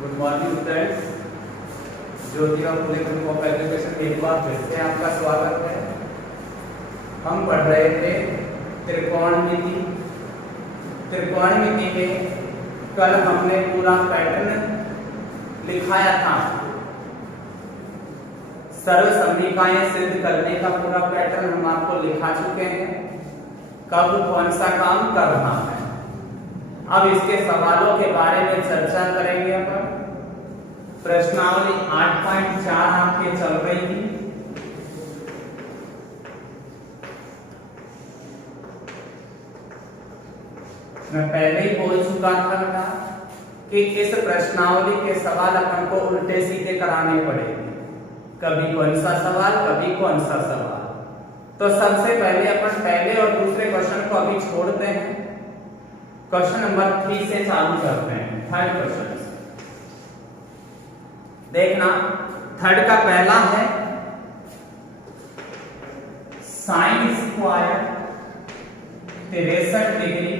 Good morning students. Jyotirao Phule group education में एक बार फिर से आपका स्वागत है। हम पढ़ रहे थे त्रिकोणमिति। त्रिकोणमिति में कल हमने पूरा पैटर्न लिखाया था। सर्वसम्मिकाएं सिद्ध करने का पूरा पैटर्न हम आपको लिखा चुके हैं, कब कौन सा काम कर रहा है। अब इसके सवालों के बारे में चर्चा करेंगे। अपन प्रश्नावली 8.4 आपके चल रही थी। मैं पहले ही बोल चुका था कि इस प्रश्नावली के सवाल अपन को उल्टे सीधे कराने पड़ेंगे, कभी कौन सा सवाल कभी कौन सा सवाल। तो सबसे पहले अपन पहले और दूसरे क्वेश्चन को अभी छोड़ते हैं, क्वेश्चन नंबर 3 से चालू करते हैं। थर्ड क्वेश्चन देखना। थर्ड का पहला है sine square 63 degree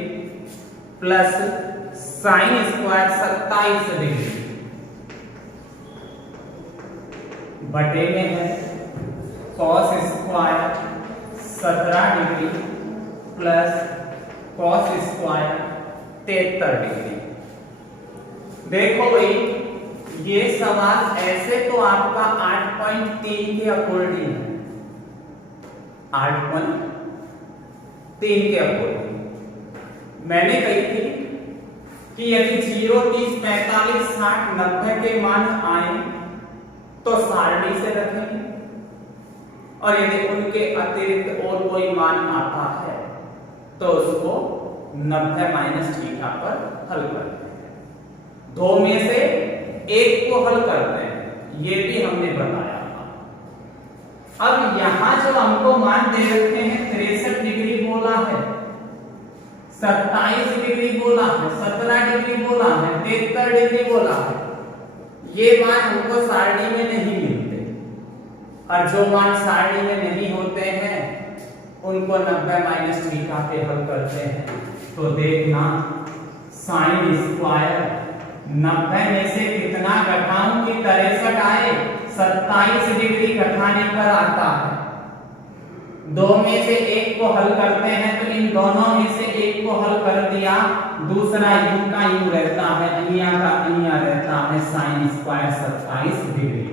plus sine square 27 degree बटे में है cos square 17 degree plus cos square 73 degree. देखो भाई, ये सवाल ऐसे तो आपका 8.3 के अकॉर्डिंग है, 8.3 के अकॉर्डिंग। मैंने कही थी कि यदि 0, 30, 45, 60, 90 के मान आए तो सारणी से रखेंगे, और यदि उनके अतिरिक्त और कोई मान आता है तो उसको 90 माइनस थीटा पर हल करते हैं। दो में से एक को हल करते हैं, ये भी हमने बताया था। अब यहां जो हमको मान दे रखे हैं, 63 डिग्री बोला है, 27 डिग्री बोला है, 17 डिग्री बोला है, 73 डिग्री बोला है, ये मान हमको सारणी में नहीं मिलते। और जो मान सारणी में नहीं होते हैं उनको 90 माइनस थीटा पे हल करते हैं। तो देखना, साइन स्क्वायर 90 में से कितना घटाऊं कि 63 आए, 27 डिग्री घटाने पर आता है। दो में से एक को हल करते हैं तो इन दोनों में से एक को हल कर दिया, दूसरा यूं का यूं रहता है, अइया का अइया रहता है, साइन स्क्वायर 27 डिग्री।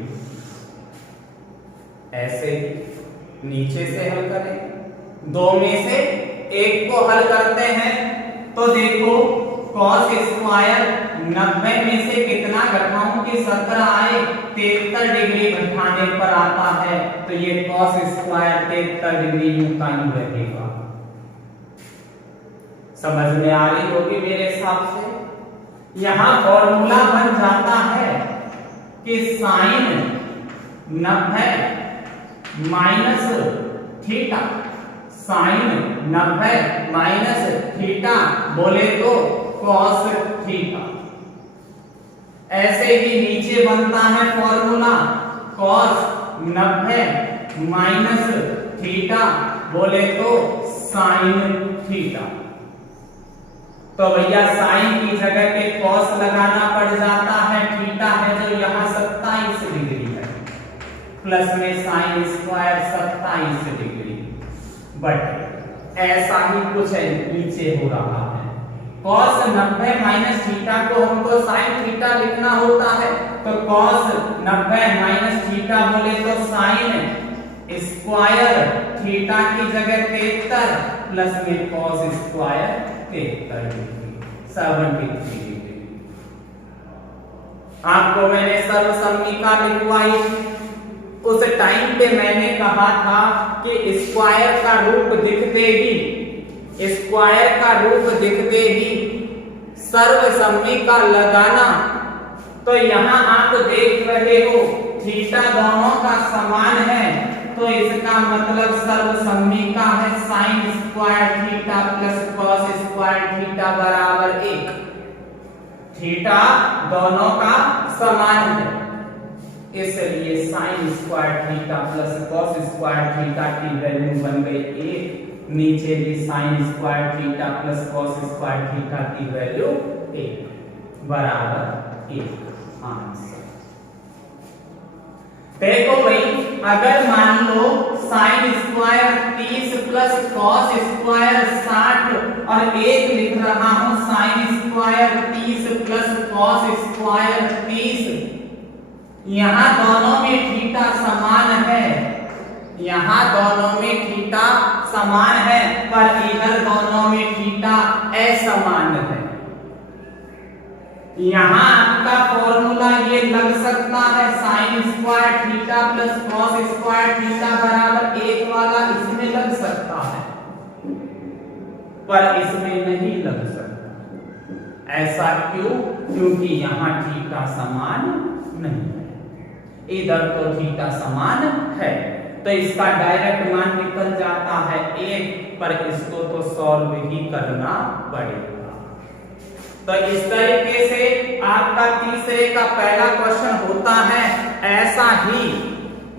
ऐसे नीचे से हल करें, दो में से एक को हल करते हैं तो देखो कॉस स्क्वायर 90 में से कितना घटाऊं कि 17 आए, 73 डिग्री घटाने पर आता है। तो ये कॉस स्क्वायर 73 डिग्री यूं का यूं रहेगा। समझ में आ रही होगी मेरे हिसाब से। यहां फॉर्मूला बन जाता है कि sine 90 minus theta, sine 90 minus theta बोले तो कॉस थीटा। ऐसे ही नीचे बनता है फॉर्मूला कॉस 90 माइनस थीटा बोले तो साइन थीटा। तो भैया साइन की जगह पे कॉस लगाना पड़ जाता है, थीटा है जो यहाँ 27 डिग्री है, प्लस में साइन स्क्वायर 27 डिग्री बट ऐसा ही कुछ है नीचे हो रहा है। cos 90 माइनस थीटा को हमको sin थीटा लिखना होता है, तो cos 90 माइनस थीटा बोले तो sin स्क्वायर थीटा की जगह 73 प्लस में cos स्क्वायर 73 डिग्री 73 डिग्री। आपको मैंने सर्वसम्मिका लिखवाई, उस टाइम पे मैंने कहा था कि स्क्वायर का रूप दिखते ही, स्क्वायर का रूप दिखते ही सर्वसम्मिका लगाना। तो यहां आप देख रहे हो थीटा दोनों का समान है, तो इसका मतलब सर्वसम्मिका है sine square theta plus cos square theta बराबर 1। थीटा दोनों का समान है, इसलिए sine square theta plus cos square theta की वैल्यू बन गई 1। नीचे भी sine square theta plus cos square theta की वैल्यू 1। बराबर 1 आंसर। देखो भाई, अगर मान लो sine square 30 plus cos square 60 और 1 लिख रहा हूं sine square 30 plus cos square 30, यहां दोनों में थीटा समान है, यहां दोनों में थीटा समान है, पर इधर दोनों में थीटा असमान है। यहां आपका फॉर्मूला ये लग सकता है sine square theta plus cos square theta बराबर 1 वाला, इसमें लग सकता है, पर इसमें नहीं लग सकता। ऐसा क्यों? क्योंकि यहां थीटा समान नहीं है, इधर तो थीटा समान है, तो इसका डायरेक्ट मान निकल जाता है 1, पर इसको तो सॉल्व ही करना पड़ेगा। तो इस तरीके से आपका तीसरे का पहला क्वेश्चन होता है, ऐसा ही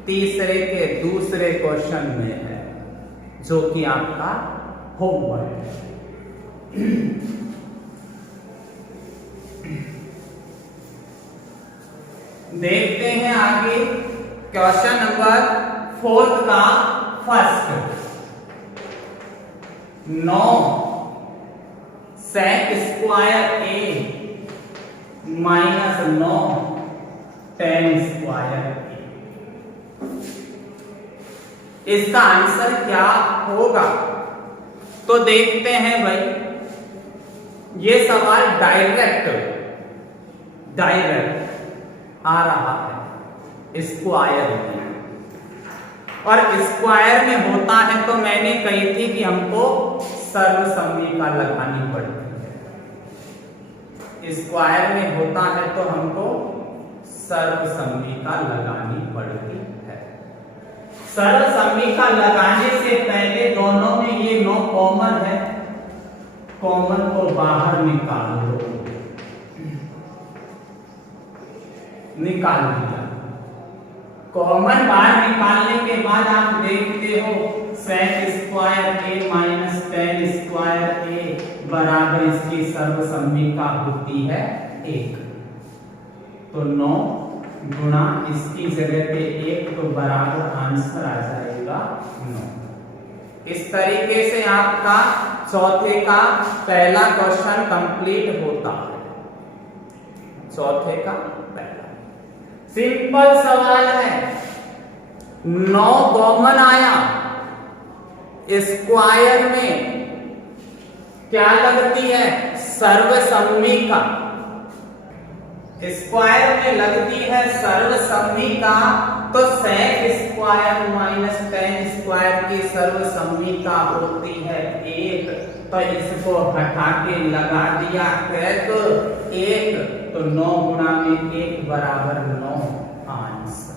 तीसरे के दूसरे क्वेश्चन में है, जो कि आपका होमवर्क है। देखते हैं आगे क्वेश्चन नंबर 4 का फर्स्ट। 9 सेक स्क्वायर ए माइनस 9 टेन स्क्वायर ए, इसका आंसर क्या होगा? तो देखते हैं भाई, ये सवाल डायरेक्ट आ रहा है स्क्वायर में, और स्क्वायर में होता है तो मैंने कही थी कि हमको सर्वसम्मिका लगानी पड़ती है। स्क्वायर में होता है तो हमको सर्वसम्मिका लगानी पड़ती है। सर्वसम्मिका लगाने से पहले दोनों में ये 9 कॉमन है, कॉमन को बाहर निकाल दो, निकाल दिया। कॉमन बाहर निकालने के बाद आप देखते हो सेक स्क्वायर ए माइनस टेन स्क्वायर ए बराबर इसकी सर्वसम्मिका होती है 1, तो 9 गुणा इसकी जगह पे 1, तो बराबर आंसर आ जाएगा 9। इस तरीके से आपका चौथे का पहला क्वेश्चन कंप्लीट होता है। चौथे का पहला सिंपल सवाल है, 9 कॉमन आया, स्क्वायर में क्या लगती है? सर्वसम्मिका। स्क्वायर में लगती है सर्वसम्मिका, तो sec square minus tan square की सर्वसम्मिका होती है 1, तो इसको हटा के लगा दिया कैक 1, तो 9 गुणा में 1 बराबर 9 आंसर।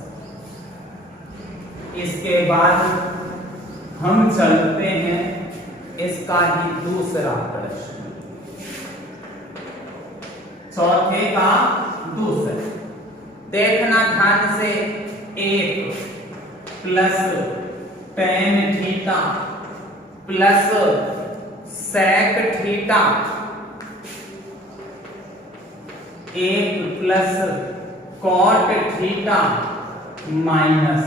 इसके बाद हम चलते हैं इसका ही दूसरा प्रश्न, चौथे का दूसरा। देखना ध्यान से, 1 plus tan theta plus sec theta 1 plus cot theta minus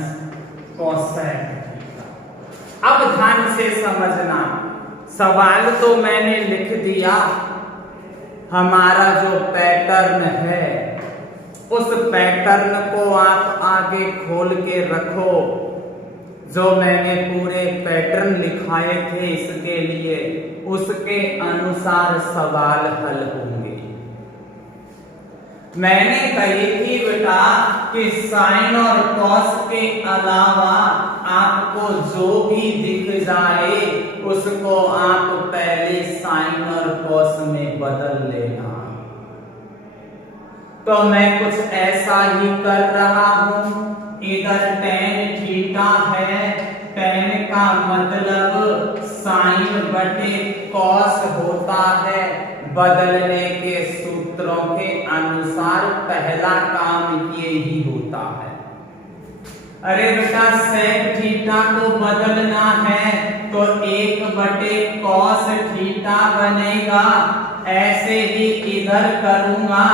cosec theta. अब ध्यान से समझना, सवाल तो मैंने लिख दिया, हमारा जो पैटर्न है उस पैटर्न को आप आगे खोल के रखो। जो मैंने पूरे पैटर्न लिखाए थे इसके लिए, उसके अनुसार सवाल हल होंगे। मैंने कही थी बेटा कि साइन और कॉस के अलावा आपको जो भी दिख जाए उसको आप पहले साइन और कॉस में बदल लेना। तो मैं कुछ ऐसा ही कर रहा हूं। इधर टेन थीटा है, टेन का मतलब साइन बटे कॉस होता है। बदलने के सूत्रों के अनुसार पहला काम ये ही होता है। अरे बेटा सेक थीटा को बदलना है तो 1 बटे कॉस थीटा बनेगा। ऐसे ही इधर करूंगा,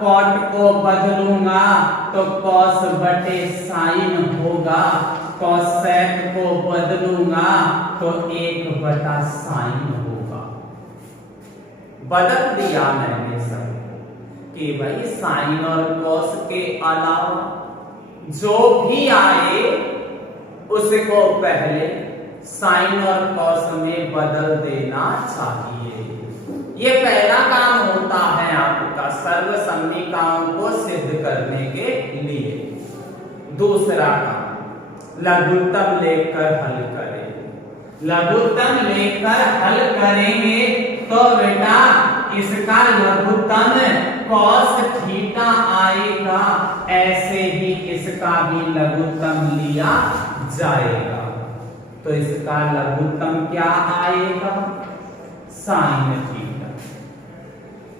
कॉट को बदलूंगा तो कॉस बटे साइन होगा, कॉसेक को बदलूंगा तो 1/साइन होगा। बदल दिया मैंने सबको कि भाई साइन और कॉस के अलावा जो भी आए उसको पहले साइन और कॉस में बदल देना चाहिए। ये पहला काम होता है आपका सर्वसमीकरणों को सिद्ध करने के लिए। दूसरा काम लघुत्तम लेकर हल करें। लघुत्तम लेकर हल करेंगे तो बेटा इसका लघुत्तम cos थीटा आएगा, ऐसे ही इसका भी लघुत्तम लिया जाएगा। तो इसका लघुत्तम क्या आएगा? Sine theta.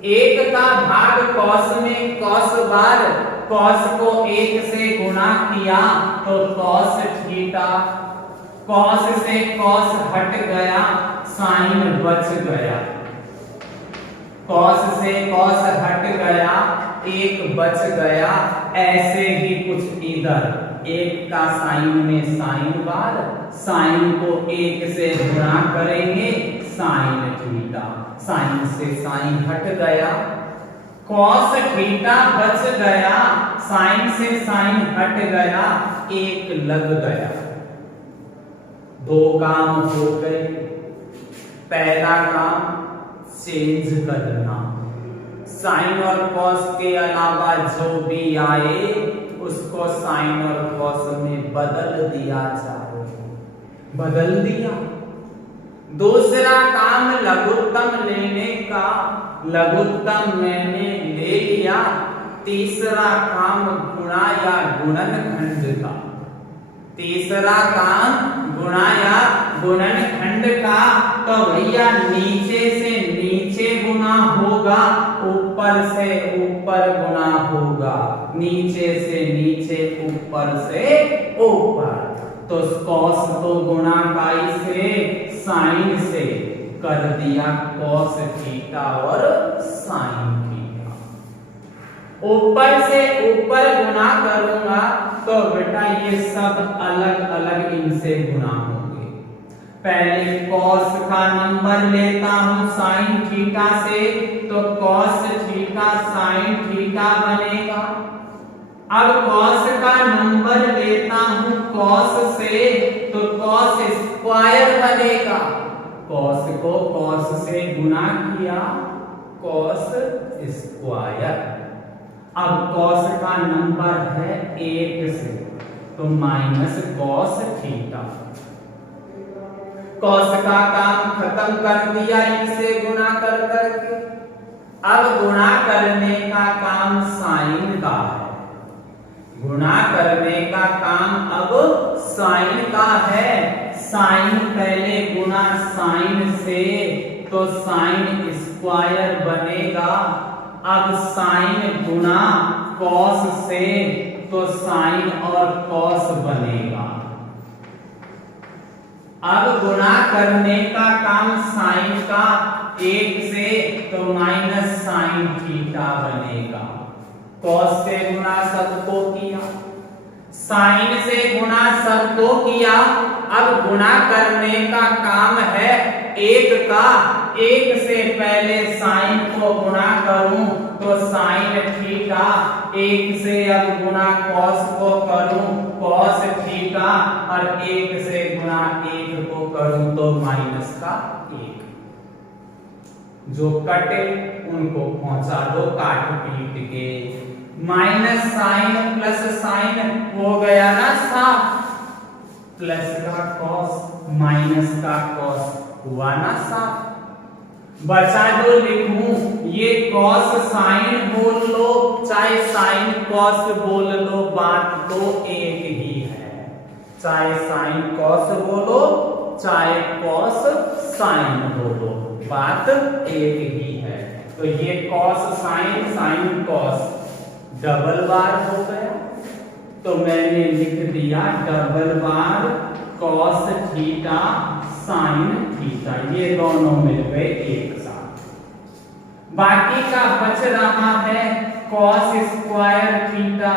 1 का भाग cos में cos बार cos को 1 से गुणा किया तो cos थीटा, cos से cos हट गया, साइन बच गया, cos से cos हट गया, 1 बच गया। ऐसे ही कुछ इधर 1 का साइन में साइन बार, साइन को 1 से गुणा करेंगे, साइन थीटा, साइन से साइन हट गया, cos थीटा बच गया, साइन से साइन हट गया, 1 लग गया। 2 काम हो गए। पहला काम चेंज करना, साइन और कॉस के अलावा जो भी आए उसको साइन और कॉस में बदल दिया जाए। बदल दिया। दूसरा काम लघुत्तम लेने का, लघुत्तम मैंने ले लिया। तीसरा काम गुणा या गुणनखंड का। तीसरा काम गुणा या गुणनखंड का, तो भैया नीचे से नीचे गुणा होगा, ऊपर से ऊपर गुणा होगा, नीचे से नीचे ऊपर से ऊपर। तो cos तो गुणा काई से, साइन से कर दिया cos थीटा और साइन थीटा। ऊपर से ऊपर गुणा करूंगा तो बेटा ये सब अलग अलग इनसे गुणा होंगे। पहले cos का नंबर लेता हूं साइन थीटा से, तो cos थीटा साइन थीटा बनेगा। अब cos का नंबर लेता हूं cos से, तो cos स्क्वायर बनेगा। cos को cos से गुणा किया, cos स्क्वायर। अब cos का नंबर है 1 से, तो माइनस cos थीटा। cos का काम खत्म कर दिया इनसे गुणा कर करके। अब गुणा करने का काम साइन का है। गुणा करने का काम अब साइन का है। साइन पहले गुणा साइन से, तो साइन स्क्वायर बनेगा। अब साइन गुणा कॉस से, तो साइन और कॉस बनेगा। अब गुणा करने का काम साइन का 1 से, तो माइनस साइन थीटा बनेगा। कॉस से गुणा सबको किया, साइन से गुणा सबको किया। अब गुणा करने का काम है 1 का। 1 से पहले साइन को गुणा करूं तो साइन थीटा, 1 से अब गुणा कॉस को करूं कॉस थीटा, और 1 से गुणा 1 को करूं तो माइनस का 1। जो कटे उनको पहुंचा दो काट पीट के। माइनस साइन प्लस साइन हो गया ना साफ, प्लस का कॉस माइनस का कॉस हुआ ना साफ। बचा जो लिखूं, ये कॉस साइन बोल लो चाहे साइन कॉस बोल लो, बात तो एक ही है। चाहे साइन कॉस बोलो चाहे कॉस साइन बोलो, बात एक ही है। तो ये cos sine sine cos double बार हो गया, तो मैंने लिख दिया डबल बार कॉस थीटा साइन थीटा। ये दोनों मिल गए एक साथ। बाकी का बच रहा है cos स्क्वायर थीटा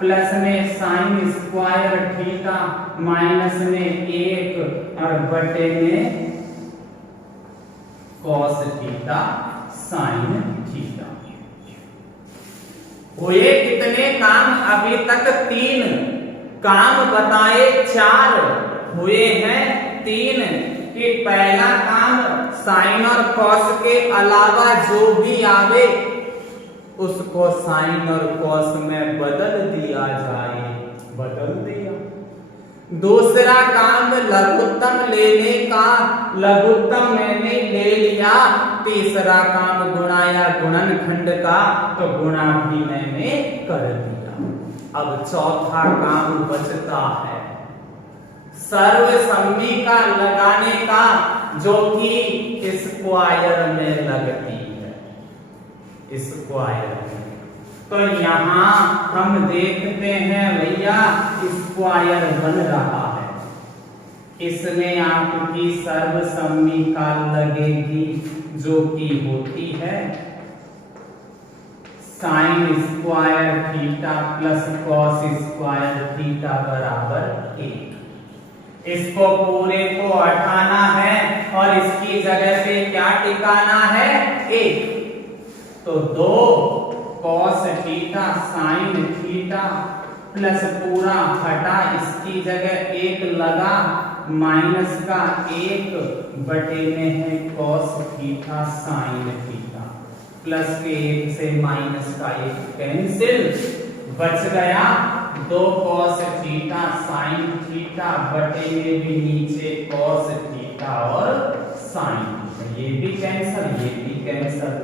प्लस में साइन स्क्वायर थीटा माइनस में 1 और बटे में cos थीटा साइन थीटा। हुए कितने काम? अभी तक 3 काम बताए, 4 हुए हैं 3 कि पहला काम साइन और कॉस के अलावा जो भी आवे उसको साइन और कॉस में बदल दिया जाए, बदल दिया। दूसरा काम लघुत्तम लेने का, लघुत्तम मैंने ले लिया। तीसरा काम गुणा या गुणनखंड का, तो गुणा भी मैंने कर दिया। अब चौथा काम बचता है सर्वसम्मी का लगाने का, जो कि स्क्वायर में लगती है, स्क्वायर में। तो यहां हम देखते हैं भैया स्क्वायर बन रहा है, इसमें आपकी सर्वसम्मी का लगेगी, जो कि होती है sine square theta plus cos square theta बराबर 1। इसको पूरे को हटाना है और इसकी जगह पे क्या टिकाना है? 1। तो 2 cos theta sine theta plus पूरा हटा, इसकी जगह 1 लगा, माइनस का 1 बटे में है cos theta sine theta, plus के 1 से माइनस का 1 कैंसिल, बच गया 2 कॉस थीटा साइन थीटा बटे में भी नीचे कॉस थीटा और साइन थीटा, ये भी कैंसिल, ये भी कैंसिल,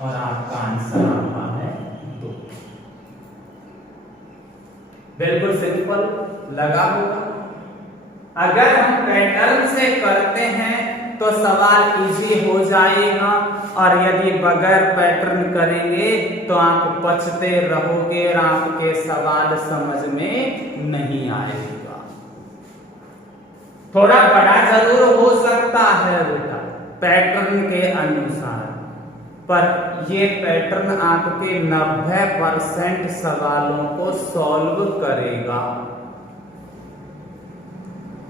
और आपका आंसर आता है 2। बिल्कुल सिंपल लगा होगा। अगर हम पैटर्न से करते हैं तो सवाल इजी हो जाएगा, और यदि बगैर पैटर्न करेंगे तो आप बचते रहोगे और आपके सवाल समझ में नहीं आएगा। थोड़ा बड़ा जरूर हो सकता है बेटा पैटर्न के अनुसार, पर ये पैटर्न आपके 90% सवालों को सॉल्व करेगा।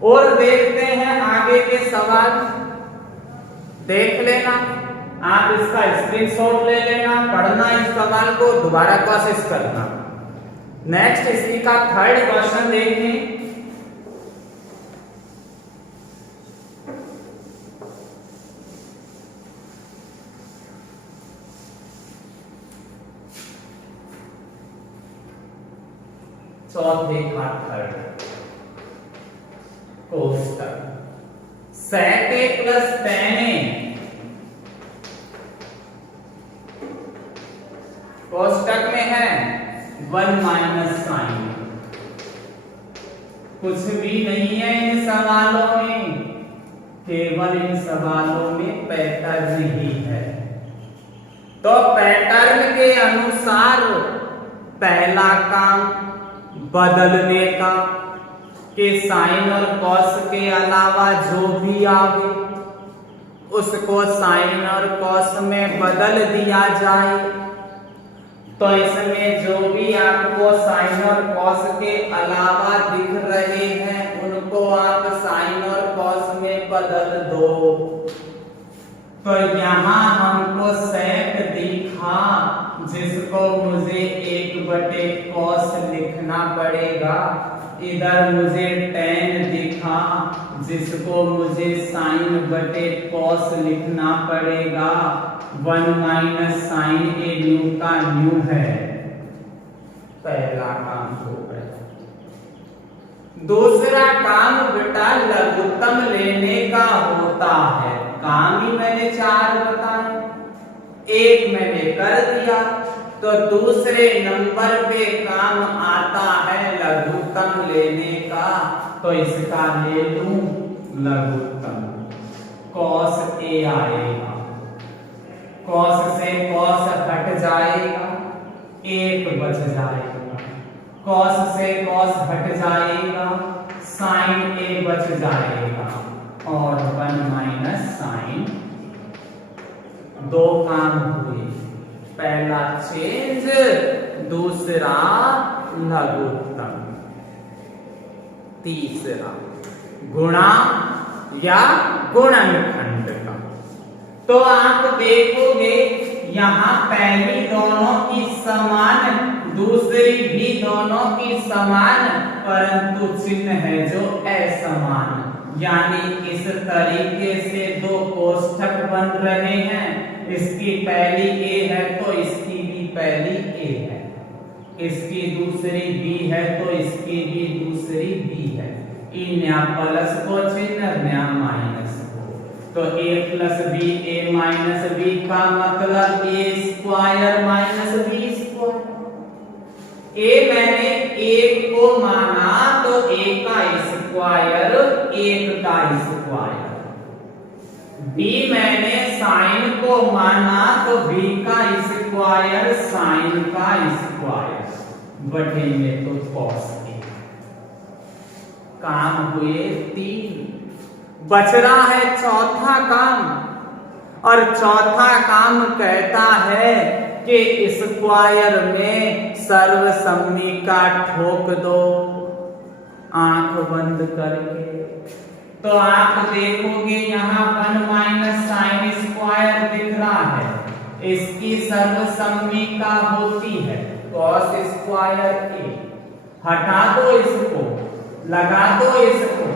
और देखते हैं आगे के सवाल, देख लेना आप, इसका स्क्रीनशॉट ले लेना, पढ़ना इस सवाल को, दोबारा कोशिश करना। नेक्स्ट इसी का 3rd क्वेश्चन देखें। चौथे का 3rd कोष्टक sec a plus tan a, कोष्टक में है 1 माइनस साइन। कुछ भी नहीं है इन सवालों में, केवल इन सवालों में पैटर्न ही है। तो पैटर्न के अनुसार पहला काम बदलने का, कि साइन और कॉस के अलावा जो भी आवे उसको साइन और कॉस में बदल दिया जाए। तो इसमें जो भी आपको साइन और कॉस के अलावा दिख रहे हैं उनको आप साइन और कॉस में बदल दो। तो यहाँ हमको sec दिखा, जिसको मुझे 1/cos लिखना पड़ेगा। इधर मुझे tan दिखा, जिसको मुझे sin/cos लिखना पड़ेगा। 1 माइनस साइन ए न्यू का न्यू है, पहला काम हो गया। दूसरा काम बेटा लघुत्तम लेने का होता है। काम ही मैंने 4 बताए, 1 मैंने कर दिया, तो दूसरे नंबर पे काम आता है लघुत्तम लेने का। तो इसका ले लूं लघुत्तम, cos a आएगा, cos से cos हट जाएगा, 1 बच जाएगा, cos से cos हट जाएगा, sin a बच जाएगा, और 1 माइनस साइन दो काम हुए, पहला चेंज, दूसरा लघुत्तम, तीसरा गुणा या गुणनखंड का। तो आप देखोगे यहां पहली दोनों की समान, दूसरी भी दोनों की समान, परंतु चिन्ह है जो असमान, यानी इस तरीके से दो कोष्ठक बन रहे हैं। इसकी पहली ए है तो इसकी भी पहली ए है, इसकी दूसरी बी है तो इसकी भी दूसरी बी है। न्या प्लस को चिन्ह, न्या माइनस को, तो ए प्लस बी, ए माइनस बी का मतलब ए स्क्वायर माइनस बी स्क्वायर। ए मैंने एक को माना तो ए का स्क्वायर, एक का स्क्वायर। बी मैंने साइन को माना तो बी का स्क्वायर, साइन का स्क्वायर, बटे में तो कॉस ए। काम हुए 3, बच रहा है चौथा काम, और चौथा काम कहता है कि स्क्वायर में सर्वसम्मि का ठोक दो आंख बंद करके। तो आप देखोगे यहाँ 1 माइनस साइन स्क्वायर दिख रहा है, इसकी सर्वसम्मि का होती है कॉस स्क्वायर ए। हटा दो इसको, लगा दो इसको,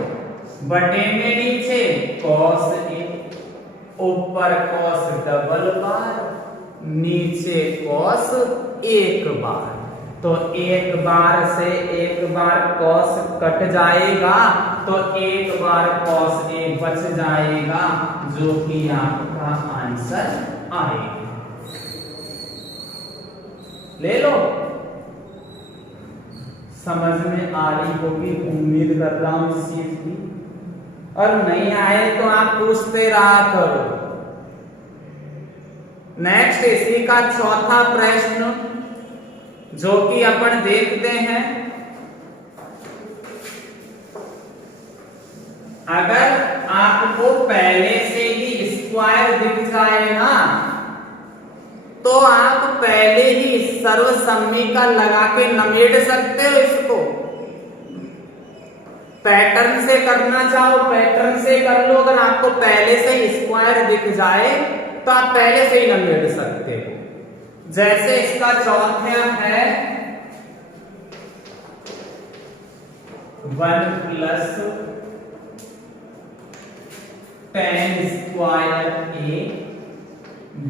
बटे में नीचे कॉस ए, ऊपर कॉस डबल बार, नीचे कॉस एक बार। तो एक बार से एक बार कॉस कट जाएगा तो एक बार कॉस ए बच जाएगा, जो कि आपका आंसर आएगा। ले लो, समझ में आ रही होगी, उम्मीद कर रहा हूं इस चीज की। और नहीं आए तो आप पूछते रहा करो। नेक्स्ट इसी का चौथा प्रश्न जो कि अपन देखते हैं, अगर आपको पहले से ही स्क्वायर दिख जाए ना, तो आप पहले ही सर्वसम्मि का लगा के नमेट सकते हो इसको। पैटर्न से करना चाहो पैटर्न से कर लो, अगर आपको पहले से ही स्क्वायर दिख जाए तो आप पहले से ही नमेट सकते हो। जैसे इसका चौथा है 1 प्लस tan स्क्वायर ए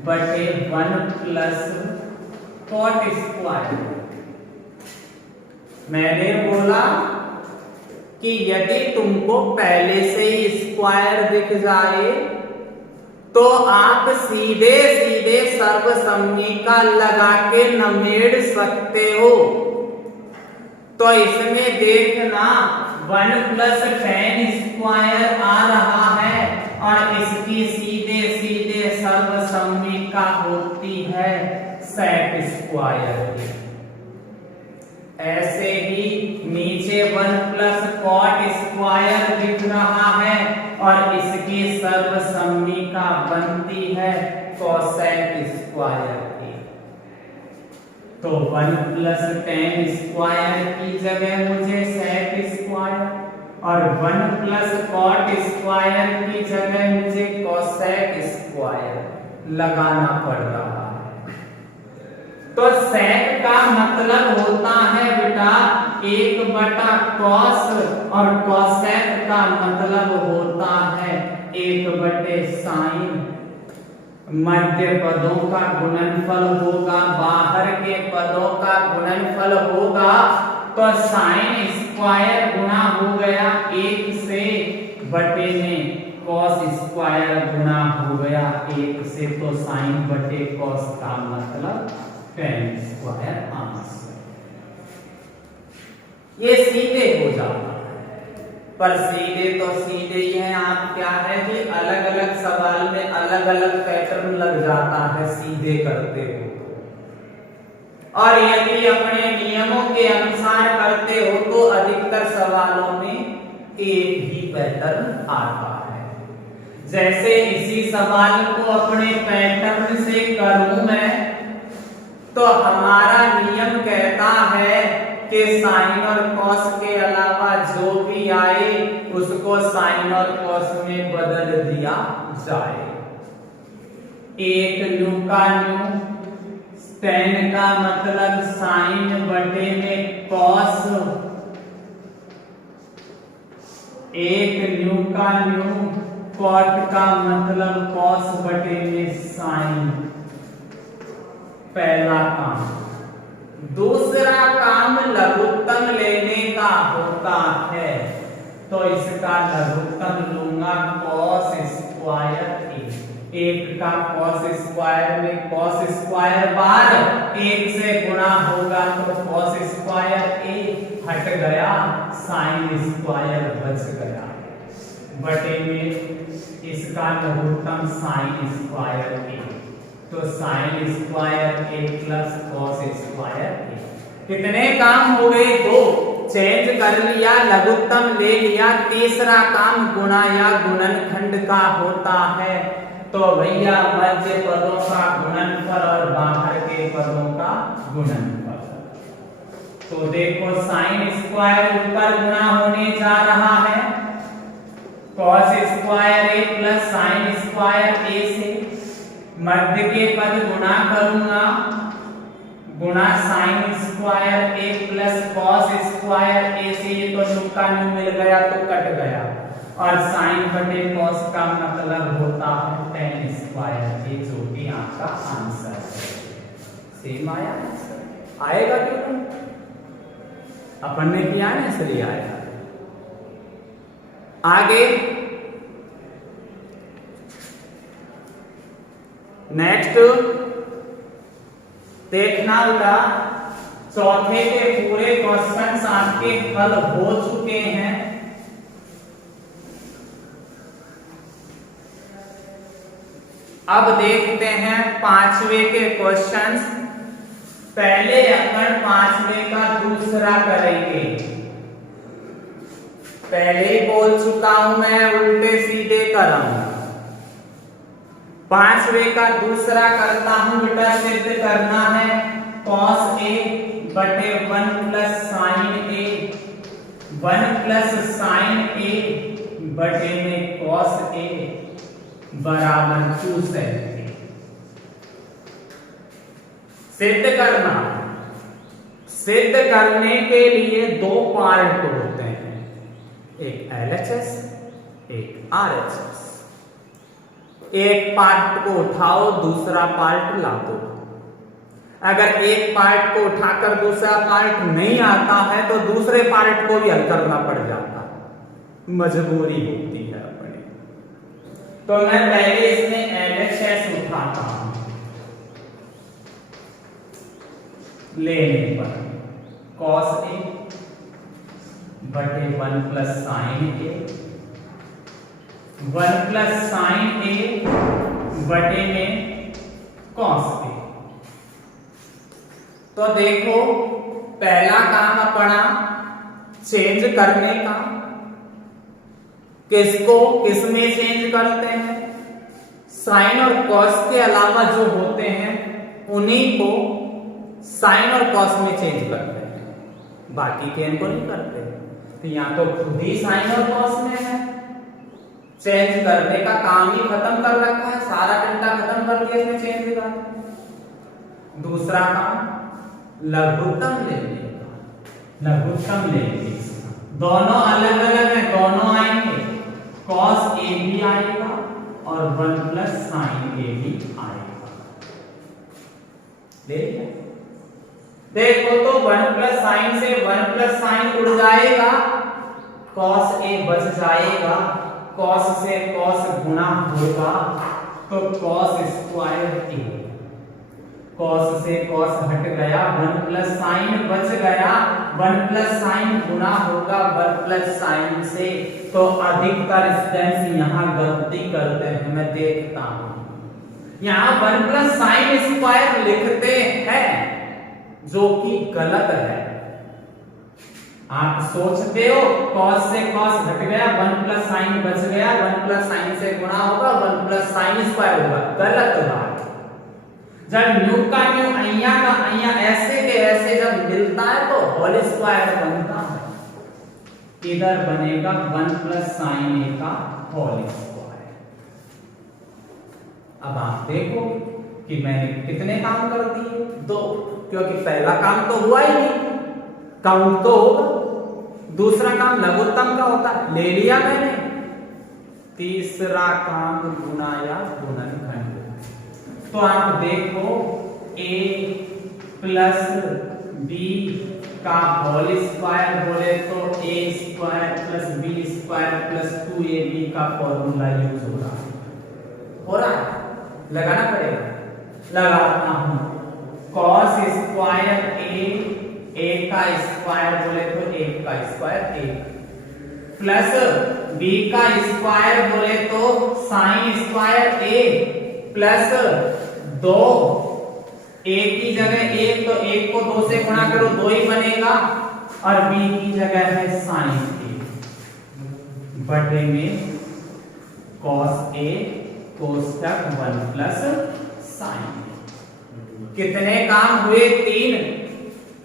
बटे 1 प्लस cot स्क्वायर। मैंने बोला कि यदि तुमको पहले से ही स्क्वायर दिख जाए तो आप सीधे सीधे सर्वसम्मि का लगा के नमेड़ सकते हो। तो इसमें देखना 1 प्लस tan स्क्वायर आ रहा है और इसकी सीधे सीधे सर्वसम्मि का होती है sec स्क्वायर। ऐसे ही नीचे 1 प्लस cot स्क्वायर दिख रहा है और इसकी सर्वसम्मि का बनती है cosec स्क्वायर की। तो 1 प्लस tan स्क्वायर की जगह मुझे sec स्क्वायर और 1 प्लस cot स्क्वायर की जगह मुझे cosec स्क्वायर लगाना पड़ रहा है। तो sec का मतलब होता है बेटा 1/cos और cosec का मतलब होता है 1/sin। मध्य पदों का गुणनफल होगा, बाहर के पदों का गुणनफल होगा, तो साइन स्क्वायर गुणा हो गया 1 से, बटे में cos स्क्वायर गुणा हो गया 1 से, तो साइन बटे cos का मतलब tan स्क्वायर आंसर। ये सीधे हो जाता है, पर सीधे तो सीधे ही है। आप क्या है कि अलग अलग सवाल में अलग अलग पैटर्न लग जाता है सीधे करते हो, और यदि अपने नियमों के अनुसार करते हो तो अधिकतर सवालों में एक ही पैटर्न आता है। जैसे इसी सवाल को अपने पैटर्न से करूं मैं, तो हमारा नियम कहता है कि साइन और कॉस के अलावा जो भी आए उसको साइन और कॉस में बदल दिया जाए। एक न्यू का न्यू, tan का मतलब साइन बटे में कॉस, एक न्यू का न्यू, कॉट का मतलब कॉस बटे में साइन। पहला काम। दूसरा काम लघुत्तम लेने का होता है, तो इसका लघुत्तम लूंगा cos स्क्वायर a। एक का cos स्क्वायर में cos स्क्वायर बार एक से गुणा होगा तो cos स्क्वायर a हट गया, sin स्क्वायर बच गया, बटे में इसका लघुत्तम sin स्क्वायर a। तो sin square a plus cos square a। कितने काम हो गए? दो। चेंज कर लिया, लघुत्तम ले लिया। तीसरा काम गुणा या गुणनखंड का होता है, तो भैया मध्य पदों का गुणनफल और बाहर के पदों का गुणनफल। तो देखो sin स्क्वायर ऊपर गुणा होने जा रहा है cos square a plus sin square a से, मध्य के पद गुणा करूंगा, गुणा sin square a plus cos square a से, ये तो न्यू का न्यू मिल गया तो कट गया, और sin बटे cos का मतलब होता है tan स्क्वायर a, जो कि आपका आंसर है। सेम आया आएगा क्यों? अपन ने किया ना इसलिए आएगा। आगे नेक्स्ट देखना होगा, चौथे के पूरे क्वेश्चंस आपके हल हो चुके हैं। अब देखते हैं पांचवे के क्वेश्चंस। पहले अपन पांचवे का दूसरा करेंगे। पहले ही बोल चुका हूं मैं, उल्टे सीधे कराऊंगा। पांचवे का दूसरा करता हूं बेटा, सिद्ध करना है cos a बटे 1 plus sign a, 1 plus sign a बटे में cos a बराबर 2 sin a। सिद्ध करना। सिद्ध करने के लिए दो पार्ट होते हैं, एक LHS एक RHS। एक पार्ट को उठाओ, दूसरा पार्ट ला दो। अगर एक पार्ट को उठाकर दूसरा पार्ट नहीं आता है तो दूसरे पार्ट को भी हल करना पड़ जाता है, मजबूरी होती है अपनी। तो मैं पहले इसमें LHS उठाता हूं, लेने पर cos a बटे 1 plus sign a, 1 plus sign a बटे में cos a। तो देखो पहला काम अपना चेंज करने का। किसको किसमें चेंज करते हैं? साइन और कॉस के अलावा जो होते हैं उन्हीं को साइन और कॉस में चेंज करते हैं, बाकी के इनको नहीं करते। तो यहां तो खुद ही साइन और कॉस में है, चेंज करने का काम ही खत्म कर रखा है, सारा डंडा खत्म कर दिया इसमें चेंज का। दूसरा काम लघुत्तम लेने का, लघुत्तम लेंगे। दोनों अलग अलग है, दोनों आएंगे, cos a भी आएगा और 1 प्लस साइन a भी आएगा। देखो तो 1 प्लस साइन से 1 प्लस साइन उड़ जाएगा, cos a बच जाएगा, cos से cos गुणा होगा तो cos स्क्वायर a, cos से cos हट गया, 1 प्लस साइन बच गया, 1 प्लस साइन गुणा होगा 1 प्लस साइन से। तो अधिकतर स्टूडेंट्स यहां गलती करते हैं, मैं देखता हूं, यहां 1 प्लस साइन स्क्वायर लिखते हैं जो कि गलत है। आप सोचते हो cos से cos घट गया, 1 प्लस साइन बच गया, 1 प्लस साइन से गुणा होगा, 1 प्लस साइन स्क्वायर होगा। गलत बात। जब न्यू का न्यू अइया का अइया ऐसे के ऐसे जब मिलता है तो होल स्क्वायर बनता है। इधर बनेगा 1 प्लस साइन ए का होल स्क्वायर। अब आप देखो कि मैंने कितने काम कर दिए? 2, क्योंकि पहला काम तो हुआ ही नहीं, काउंट तो होगा। दूसरा काम लघुत्तम का होता है, ले लिया मैंने। तीसरा काम गुना या गुणनखंड। तो आप देखो a प्लस बी का होल स्क्वायर बोले तो a square plus B square plus 2ab का फॉर्मूला यूज हो रहा है। लगाना पड़ेगा, लगाता हूं। cos स्क्वायर a का स्क्वायर बोले तो a का स्क्वायर a प्लस b का स्क्वायर बोले तो sine square a plus 2 a की जगह 1 तो 1 को 2 से गुणा करो 2 ही बनेगा, और b की जगह है साइन a बटे में cos a कोष्टक 1 plus sign a। कितने काम हुए? 3।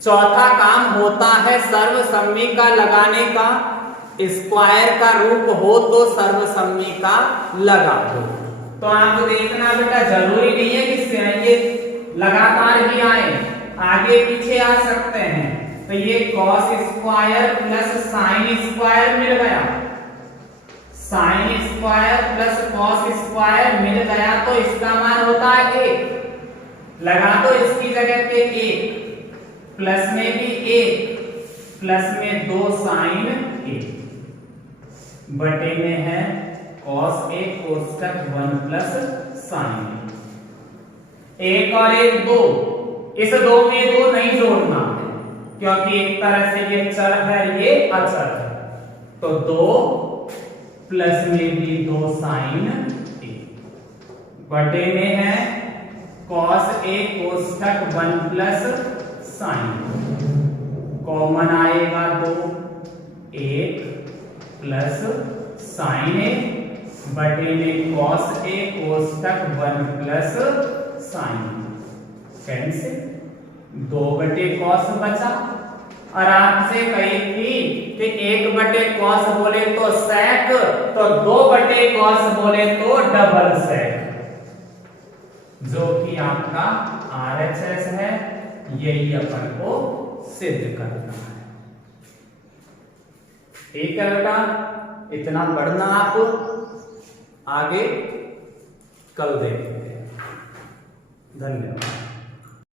चौथा काम होता है सर्वसम्मी का लगाने का। स्क्वायर का रूप हो तो सर्वसम्मी का लगा दो। तो आपको देखना बेटा, जरूरी नहीं है कि ये लगातार ही आए, आगे पीछे आ सकते हैं। तो ये cos square plus sine square मिल गया, साइन स्क्वायर प्लस cos स्क्वायर मिल गया, तो इसका मान होता है 1। लगा दो इसकी जगह पे 1, प्लस में भी 1, प्लस में 2 साइन a बटे में है cos a कोष्टक 1 plus sign a। 1 और 1 2, इस 2 में 2 नहीं जोड़ना क्योंकि एक तरह से ये चर है, ये अचर है। तो 2 प्लस में भी 2 साइन a बटे में है cos a कोष्टक 1 plus sign. Common आएगा 2, 1 प्लस साइन a बटे में cos a कोष्टक 1 plus sign. Cancel, 2 बटे cos बचा। और आपसे कही थी कि 1 बटे cos बोले तो sec, तो 2 बटे cos बोले तो डबल sec, जो कि आपका RHS है। यही अपन को सिद्ध करना है। ठीक है बेटा, इतना पढ़ना आप, आगे कल देखेंगे। धन्यवाद।